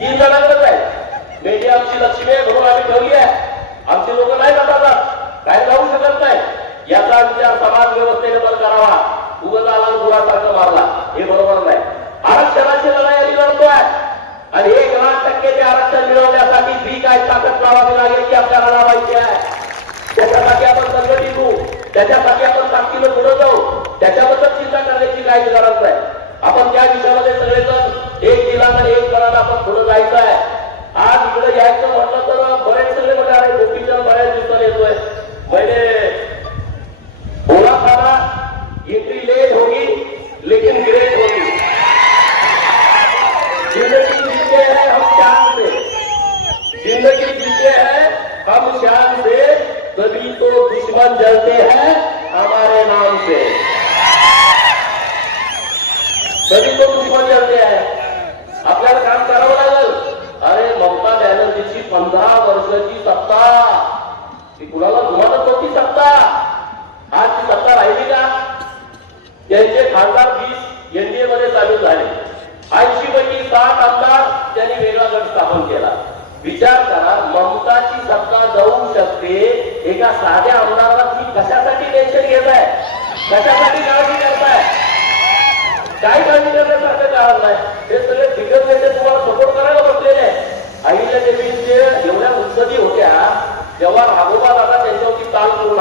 3 जणांकडे आहे मीडिया आमची लक्ष्मी आहे म्हणून आम्ही ठेवली आहे. आमचे लोक नाही जातात काय जाऊ शकत नाही. याचा विचार समाज व्यवस्थेने पण करावा. उगदाला गुरासारखं मारला हे बरोबर नाही. आरक्षणाची लढाई आम्ही लढतोय आणि 1,00,000% ते आरक्षण मिळवण्यासाठी जी काय ताकद लावावी लागेल ती आपल्याला लावायची आहे. त्याच्यासाठी आपण संघटित होऊ, त्याच्यासाठी आपण ताकदीनं पुढे जाऊ. त्याच्याबद्दल चिंता करण्याची काही गरज नाही. आपण त्या दिशेमध्ये सगळेजण एक दिलानं एक करायला आपण पुढे जायचं आहे. आज इकडे यायचं म्हटलं तर बरेच सगळे म्हणाले गोपीचंद बऱ्याच दिवसाला येतोय मैंने बोला था ना एंट्री लेट होगी लेकिन ग्रेट होगी. जिंदगी जीते हैं हम शान से, जिंदगी जीते हैं हम शान से, तभी तो दुश्मन जलते हैं हमारे नाम से, तभी तो दुश्मन जलते हैं. आपल्याला काम करावं लागेल. अरे ममता बॅनर्जीची 15 वर्षाची सत्ता ती कुणाला जुमानत होती सत्ता. आज ती सत्ता राहिली का? त्यांचे खासदार 20 एनडीए मध्ये सामील झाले. 80 पैकी 60 आमदार त्यांनी वेगळा गट स्थापन केला. विचार करा ममताची सत्ता जाऊ शकते. एका साध्या आमदाराला तुम्ही कशासाठी टेन्शन घेताय? कशासाठी काळजी करताय? काय काळजी करण्यासारखं कारण नाही. हे सगळे दिग्गज नेते तुम्हाला सपोर्ट करायला बसलेले आहे. अहिल्यादेवींचे एवढ्या मुत्सदी होत्या तेव्हा राघोबा दादा त्यांच्यावरती ताल करून